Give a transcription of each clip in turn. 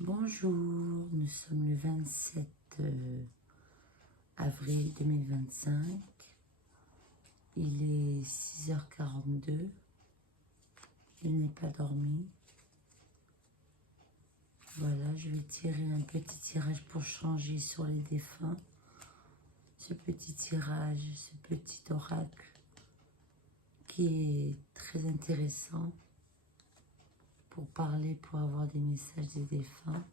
Bonjour, nous sommes le 27 avril 2025. Il est 6h42. Il n'est pas dormi. Voilà, je vais tirer un petit tirage pour changer sur les défunts. Ce petit tirage, ce petit oracle qui est très intéressant pour parler, pour avoir des messages des défunts.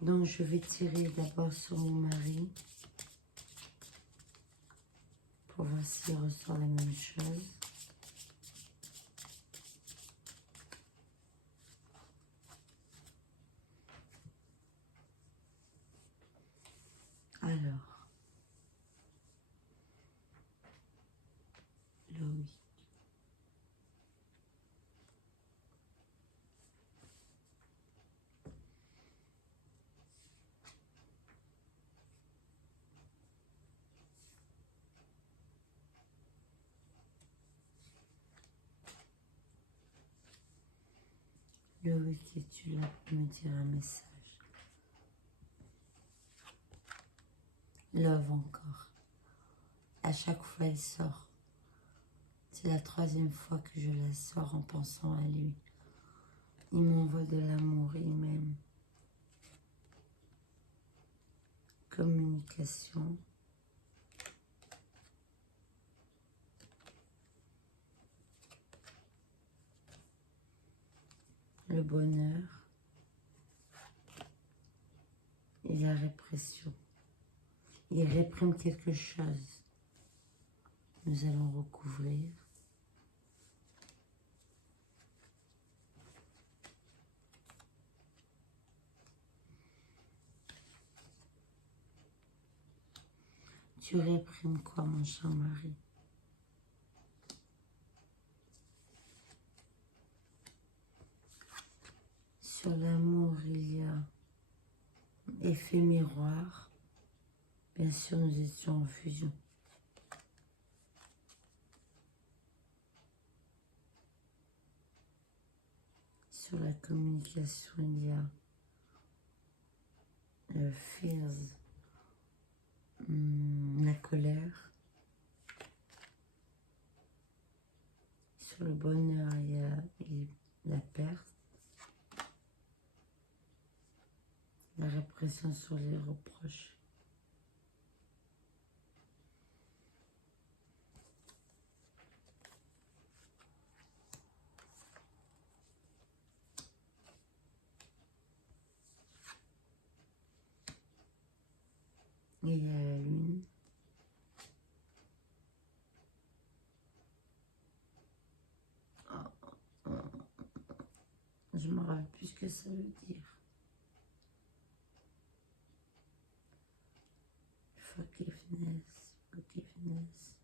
Donc je vais tirer d'abord sur mon mari pour voir s'il ressort la même chose. Alors, Loïc. Loïc, es-tu là pour me dire un message? Love encore. À chaque fois, elle sort. C'est la 3e fois que je la sors en pensant à lui. Il m'envoie de l'amour, il m'aime. Communication. Le bonheur. Et la répression. Il réprime quelque chose. Nous allons recouvrir. Tu réprimes quoi, mon cher mari? Sur l'amour, il y a effet miroir. Bien sûr, nous étions en fusion. Sur la communication, il y a le fears, la colère. Sur le bonheur, il y a la perte. La répression sur les reproches. Et il y a la lune. Je me rappelle plus ce que ça veut dire. Forgiveness, forgiveness.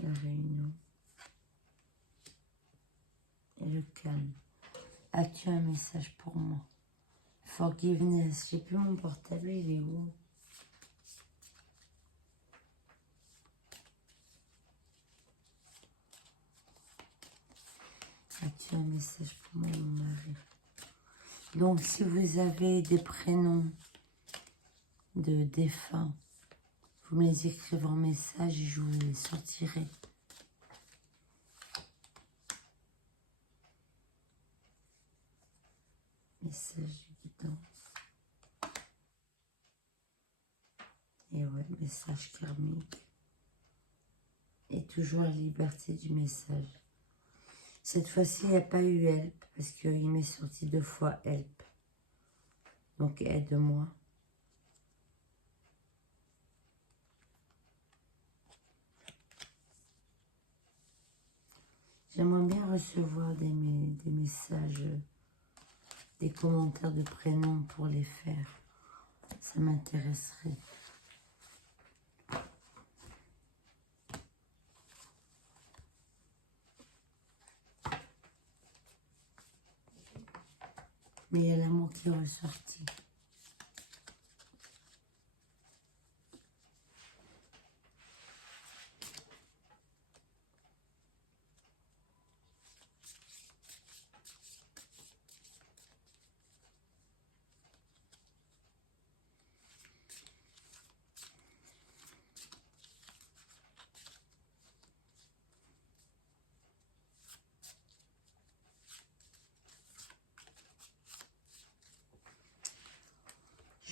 La réunion. Et le calme. As-tu un message pour moi? Forgiveness. J'ai plus mon portable, il est où? As-tu un message pour moi, mon mari? Donc, si vous avez des prénoms de défunts, vous me les écrivez en message et je vous les sortirai. Message de guidance. Et ouais, message karmique. Et toujours la liberté du message. Cette fois-ci, il n'y a pas eu help, parce qu'il m'est sorti 2 fois help. Donc, aide-moi. J'aimerais bien recevoir des messages, des commentaires de prénoms pour les faire. Ça m'intéresserait. Mais il y a l'amour qui est ressorti.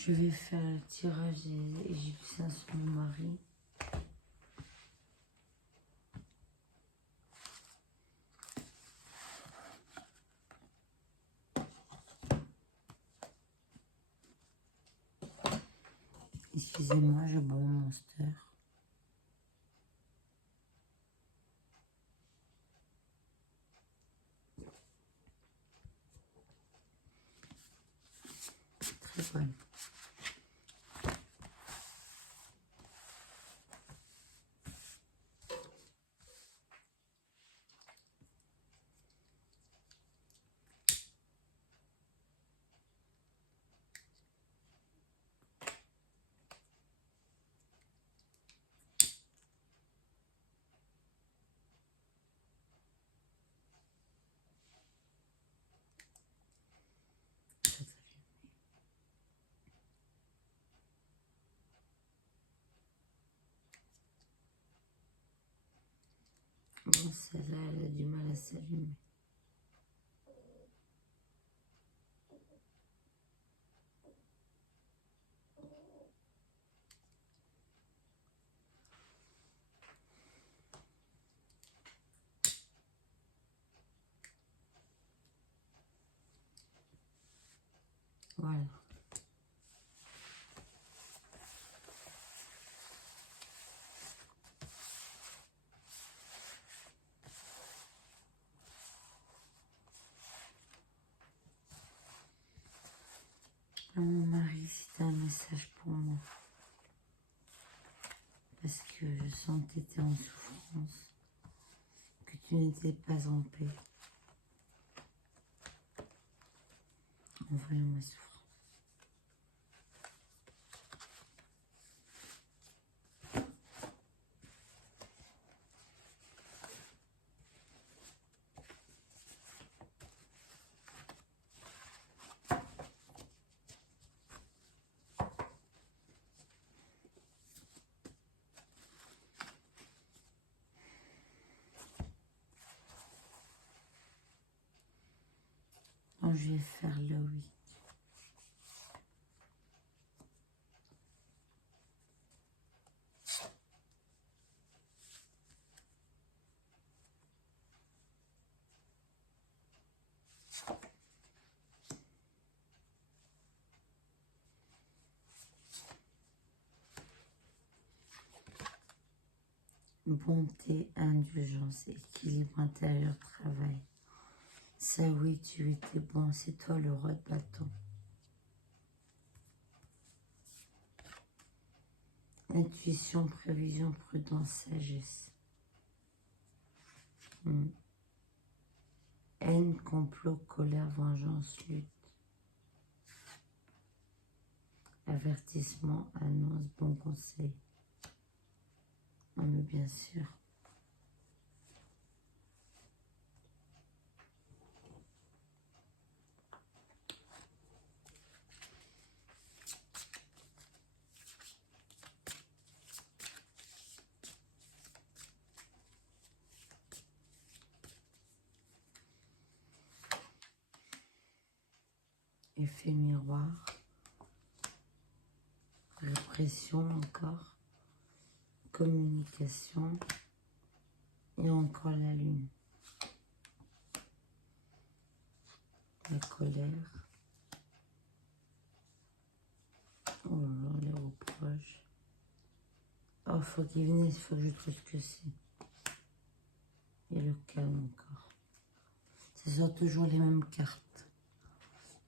Je vais faire le tirage égyptien sur mon mari. Excusez-moi, je bois mon monster. Très bonne. Bon, celle-là, elle a du mal à s'allumer. Voilà. Mon mari, c'est un message pour moi. Parce que je sens que tu étais en souffrance, que tu n'étais pas en paix. En voyant ma souffrance. Donc, je vais faire le oui. Bonté, indulgence, équilibre intérieur, travail. Ça oui, tu étais bon, c'est toi le roi de bâton. Intuition, prévision, prudence, sagesse. Haine, complot, colère, vengeance, lutte. Avertissement, annonce, bon conseil. Non mais bien sûr. Effet miroir. Répression encore. Communication. Et encore la lune. La colère. Oh là là, les reproches. Oh, faut qu'il vienne, il faut que je trouve ce que c'est. Et le calme encore. Ce sont toujours les mêmes cartes.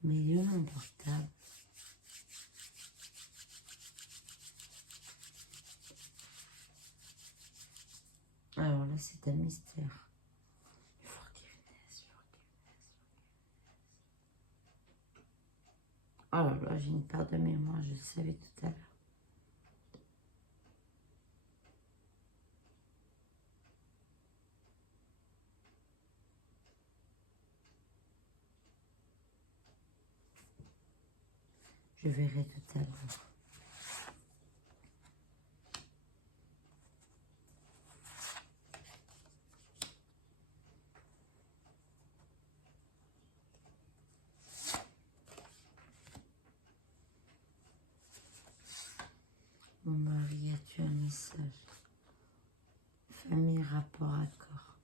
Mais il est mon portable. Alors là, c'est un mystère. Il faut qu'il vienne, il faut qu'il vienne. là là, j'ai une perte de mémoire, je le savais tout à l'heure. Je verrai tout à l'heure. Mon mari, as-tu un message? Famille, rapport, accord.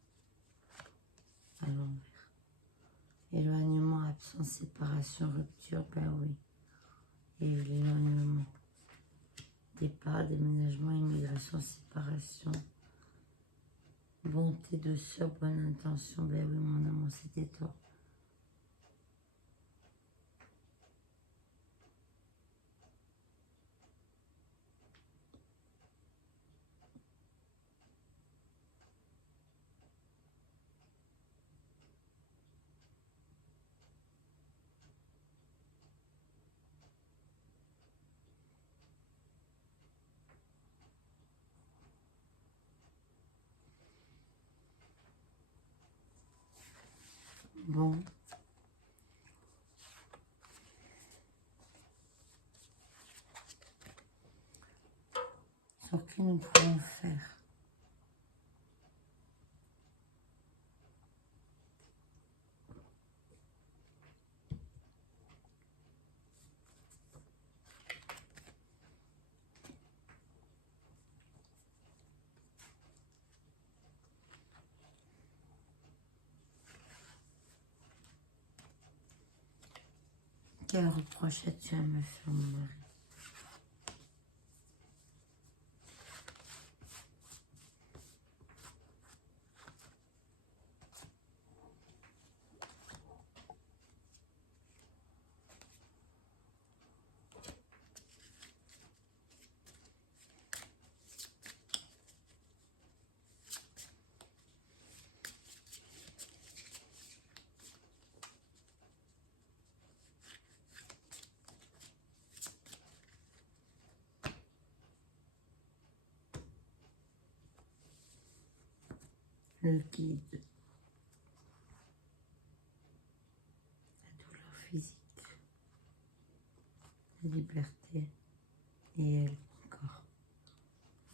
À l'envers. Éloignement, absence, séparation, rupture, ben oui. Et l'éloignement. Départ, déménagement, immigration, séparation. Bonté, douceur, bonne intention. Ben oui, mon amour, c'était toi. Bon. Sur qui nous pouvons faire? Quel reproche as-tu à me faire, mon mari? Le guide. La douleur physique. La liberté. Et elle encore.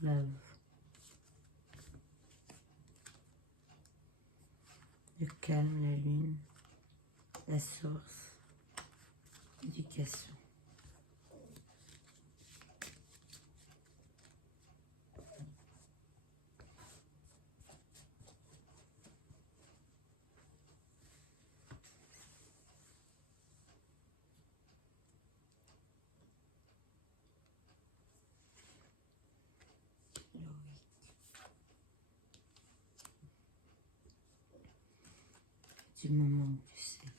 Love. Le calme, la lune. La source. Éducation. Du moment où tu sais.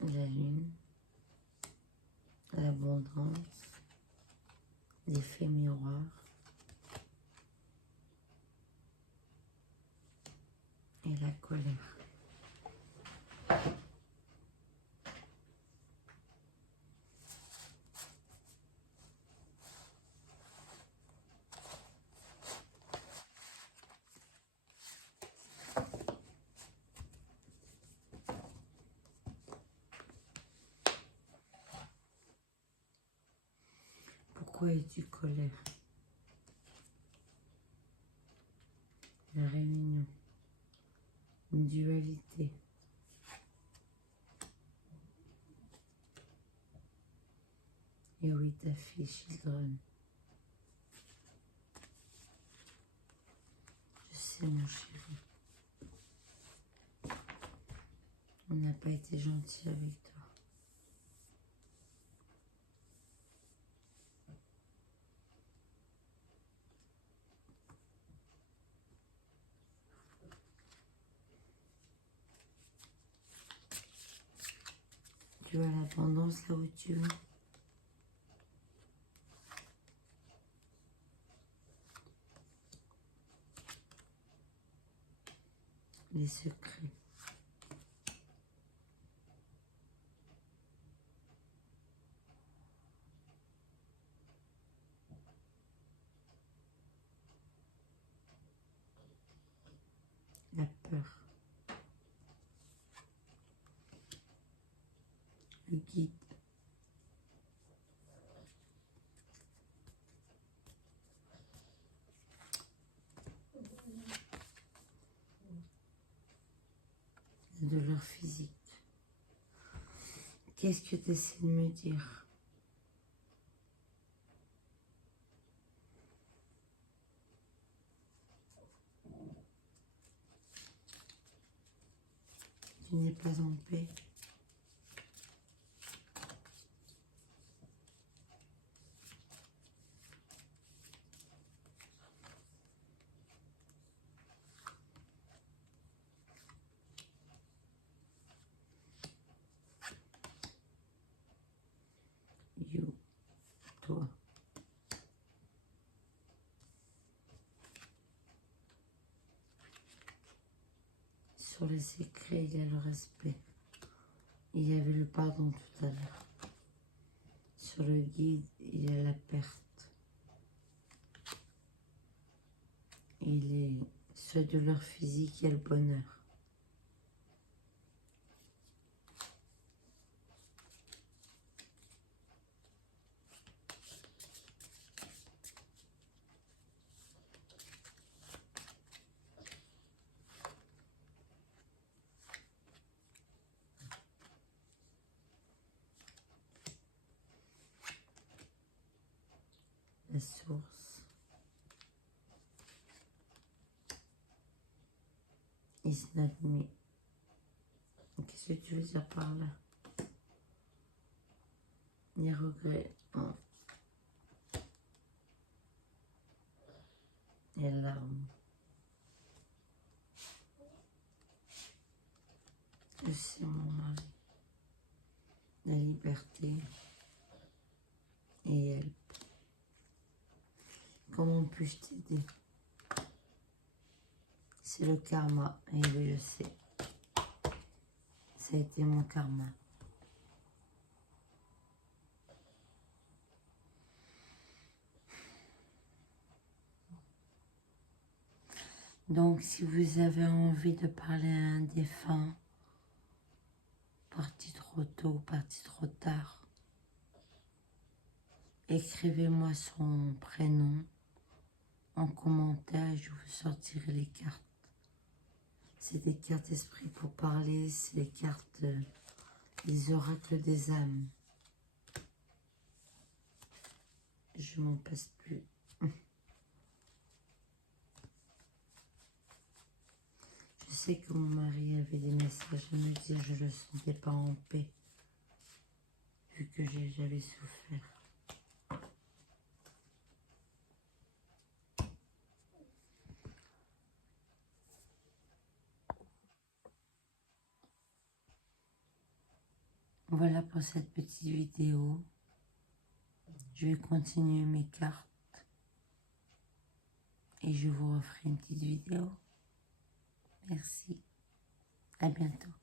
La lune, l'abondance, l'effet miroir et la colère. Pourquoi es-tu colère? La réunion, une dualité. Et oui, ta fille, Children. Je sais, mon chéri. On n'a pas été gentil avec toi. Tu as l'abondance là où tu es. les secrets. La peur. Le guide. La douleur physique. Qu'est-ce que tu essaies de me dire? Tu n'es pas en paix. You, toi. Sur les secrets, il y a le respect. Il y avait le pardon tout à l'heure. Sur le guide, il y a la perte. Il est sur la douleur physique, il y a le bonheur. La source. Is not me. Qu'est-ce que tu veux dire par là? Les regrets. Oh. Et larmes. Je sais, mon mari. La liberté. Et elle. Comment puis-je t'aider? C'est le karma. Et oui, je sais. Ça a été mon karma. Donc, si vous avez envie de parler à un défunt, parti trop tôt, parti trop tard, écrivez-moi son prénom en commentaire, je vous sortirai les cartes. C'est des cartes esprit pour parler, c'est les cartes des oracles des âmes. Je m'en passe plus. Je sais que mon mari avait des messages à me dire, je ne le sentais pas en paix, vu que j'avais souffert. Voilà pour cette petite vidéo. Je vais continuer mes cartes et je vous referai une petite vidéo. Merci. À bientôt.